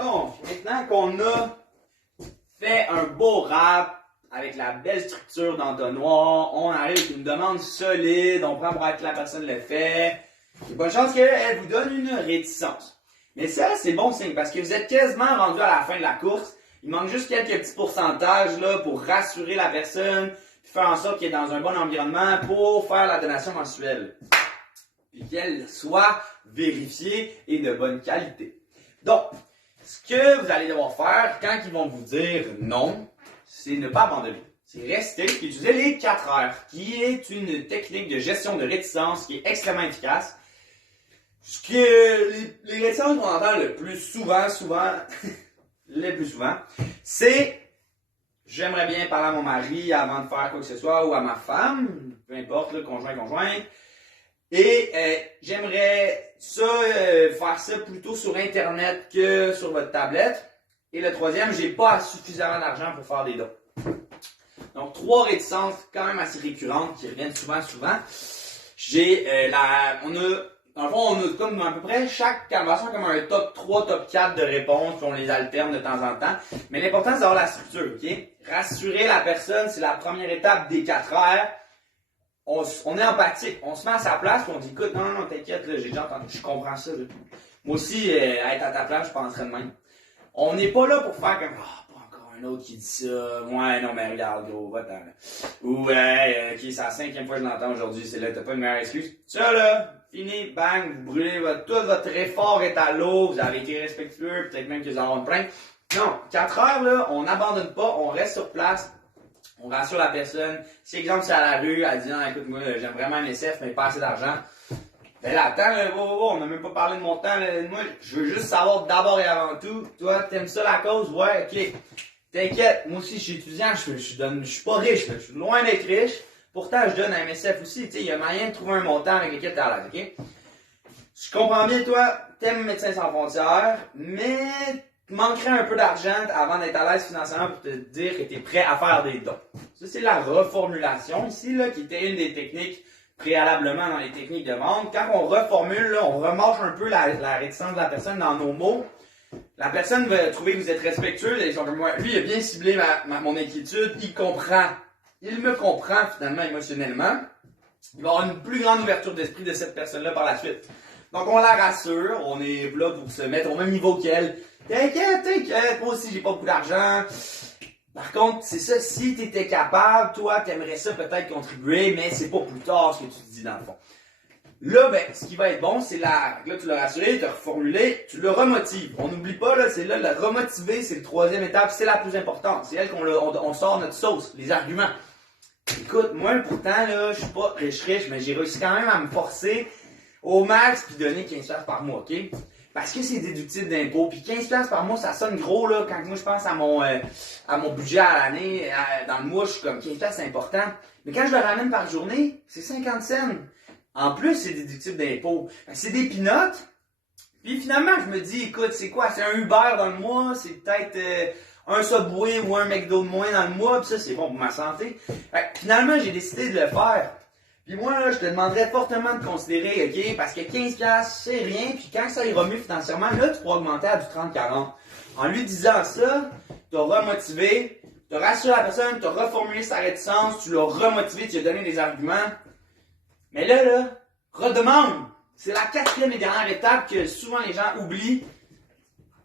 donc, maintenant qu'on a fait un beau rap avec la belle structure d'entonnoir, on arrive avec une demande solide, on prend pour être que la personne le fait. Il y a bonne chance qu'elle vous donne une réticence. Mais ça, c'est bon signe parce que vous êtes quasiment rendu à la fin de la course. Il manque juste quelques petits pourcentages là, pour rassurer la personne, puis faire en sorte qu'elle est dans un bon environnement pour faire la donation mensuelle. Puis qu'elle soit vérifiée et de bonne qualité. Donc, ce que vous allez devoir faire quand ils vont vous dire non, c'est ne pas abandonner. C'est rester et utiliser les 4 heures, qui est une technique de gestion de réticence qui est extrêmement efficace. Ce que les réticences qu'on entend le plus souvent, c'est j'aimerais bien parler à mon mari avant de faire quoi que ce soit ou à ma femme, peu importe, le conjoint. Et j'aimerais ça faire ça plutôt sur Internet que sur votre tablette. Et le troisième, j'ai pas suffisamment d'argent pour faire des dons. Donc, 3 réticences quand même assez récurrentes qui reviennent souvent. Dans le fond, on a comme à peu près chaque conversation comme un top 3, top 4 de réponses, puis on les alterne de temps en temps. Mais l'important, c'est d'avoir la structure, ok? Rassurer la personne, c'est la première étape des 4 heures. On est empathique, on se met à sa place, puis on dit, écoute, non, t'inquiète, là, j'ai déjà entendu, je comprends ça. Là. Moi aussi, être à ta place, je penserais de même. On n'est pas là pour faire comme, pas encore un autre qui dit ça, ouais, non, mais regarde, gros, va-t'en, là. Ou, ok, c'est la 5e fois que je l'entends aujourd'hui, c'est là, t'as pas une meilleure excuse. Ça, là, fini, bang, vous brûlez, tout votre effort est à l'eau, vous avez été respectueux, peut-être même que vous en avez une plainte. Non, 4 heures, là, on n'abandonne pas, on reste sur place. On rassure la personne. Si, exemple, c'est à la rue, elle dit, non, écoute, moi, j'aime vraiment un SF, mais pas assez d'argent. Ben là, attends, là, on n'a même pas parlé de mon temps, là. Moi, je veux juste savoir d'abord et avant tout, toi, t'aimes ça la cause? Ouais, ok. T'inquiète, moi aussi, je suis étudiant, je suis pas riche, là. Je suis loin d'être riche. Pourtant, je donne un MSF aussi, tu sais, il y a moyen de trouver un montant avec lequel t'es à l'aise, ok? Je comprends bien, toi, t'aimes Médecins sans frontières, mais tu manquerais un peu d'argent avant d'être à l'aise financièrement pour te dire que tu es prêt à faire des dons. Ça, c'est la reformulation ici, là, qui était une des techniques préalablement dans les techniques de vente. Quand on reformule, là, on remarche un peu la réticence de la personne dans nos mots. La personne va trouver que vous êtes respectueux. Et lui, il a bien ciblé mon inquiétude. Il comprend. Il me comprend finalement émotionnellement. Il va y avoir une plus grande ouverture d'esprit de cette personne-là par la suite. Donc, on la rassure. On est là pour se mettre au même niveau qu'elle. T'inquiète, moi aussi j'ai pas beaucoup d'argent. Par contre, c'est ça, si tu étais capable, toi, t'aimerais ça peut-être contribuer, mais c'est pas plus tard ce que tu te dis dans le fond. Là, ben, ce qui va être bon, c'est là, tu l'as rassuré, tu l'as reformulé, tu le remotives. On n'oublie pas, là, c'est là, le remotiver, c'est la 3e étape, c'est la plus importante. C'est elle qu'on sort notre sauce, les arguments. Écoute, moi, pourtant, là, je suis pas riche, mais j'ai réussi quand même à me forcer au max puis donner 15$ par mois, ok? Parce que c'est déductible d'impôt. Puis 15$ par mois, ça sonne gros, là. Quand moi, je pense à mon budget à l'année, dans le mois, je suis comme 15$, c'est important. Mais quand je le ramène par journée, c'est 50 cents. En plus, c'est déductible d'impôt. C'est des peanuts. Puis finalement, je me dis, écoute, c'est quoi? C'est un Uber dans le mois, c'est peut-être un Subway ou un McDo de moins dans le mois, puis ça, c'est bon pour ma santé. Finalement, j'ai décidé de le faire. Puis moi, là, je te demanderais fortement de considérer, ok, parce que 15$, c'est rien, puis quand ça ira mieux financièrement, là, tu pourras augmenter à du 30-40. En lui disant ça, tu as remotivé, tu as rassuré la personne, tu as reformulé sa réticence, tu l'as remotivé, tu lui as donné des arguments. Mais là, redemande. C'est la 4e et dernière étape que souvent les gens oublient.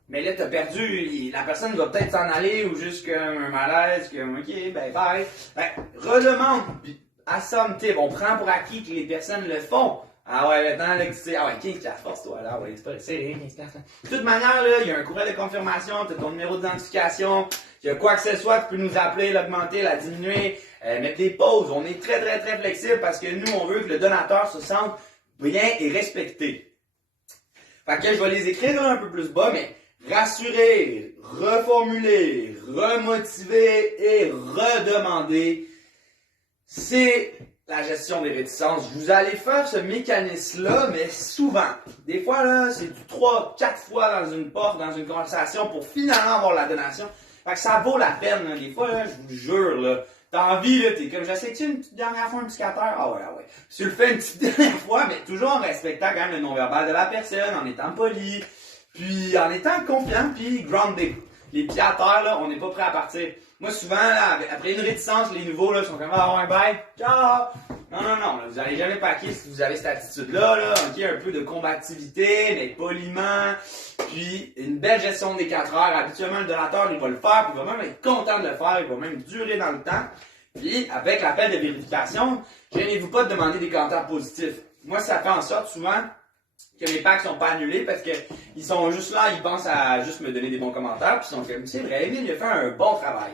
Mais là, tu as perdu, la personne va peut-être s'en aller ou juste comme un malaise, comme, ok, ben, bye. Ben, redemande. Puis, assumptive, on prend pour acquis que les personnes le font. Ah ouais, maintenant, là, tu sais, ah ouais, 15$, force-toi, là, ouais, c'est rien, 15$. De toute manière, là, il y a un courriel de confirmation, tu as ton numéro d'identification, il y a quoi que ce soit, tu peux nous appeler, l'augmenter, la diminuer, mettre des pauses. On est très, très, très flexible parce que nous, on veut que le donateur se sente bien et respecté. Fait que je vais les écrire un peu plus bas, mais rassurer, reformuler, remotiver et redemander. C'est la gestion des réticences. Vous allez faire ce mécanisme-là, mais souvent. Des fois, là, c'est du 3-4 fois dans une porte, dans une conversation pour finalement avoir la donation. Fait que ça vaut la peine, là. Des fois, là, je vous jure, là, t'as envie, là, t'es comme, j'essaie-tu une petite dernière fois un indicateur? Ah ouais. Tu le fais une petite dernière fois, mais toujours en respectant quand même le non-verbal de la personne, en étant poli. puis en étant confiant, puis grounded. Les pieds à terre, là, on n'est pas prêt à partir. Moi, souvent, là, après une réticence, les nouveaux, là, sont comme, ah ouais, bye, ciao! Non, non, non, là, vous n'allez jamais paquer si vous avez cette attitude-là, là, ok, un peu de combativité, mais poliment, puis une belle gestion des 4 heures. Habituellement, le donateur, il va le faire, puis il va même être content de le faire, il va même durer dans le temps. Puis, avec l'appel de vérification, gênez-vous pas de demander des commentaires positifs. Moi, ça fait en sorte, souvent, que mes packs sont pas annulés parce que ils sont juste là, ils pensent à juste me donner des bons commentaires, puis ils sont comme, c'est vrai, Émile, il a fait un bon travail.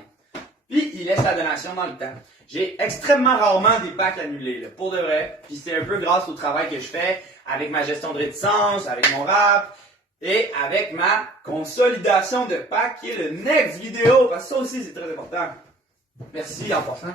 Puis, il laisse la donation dans le temps. J'ai extrêmement rarement des packs annulés, là, pour de vrai. Puis c'est un peu grâce au travail que je fais avec ma gestion de réticence, avec mon rap, et avec ma consolidation de packs qui est le next vidéo, parce que ça aussi, c'est très important. Merci en passant.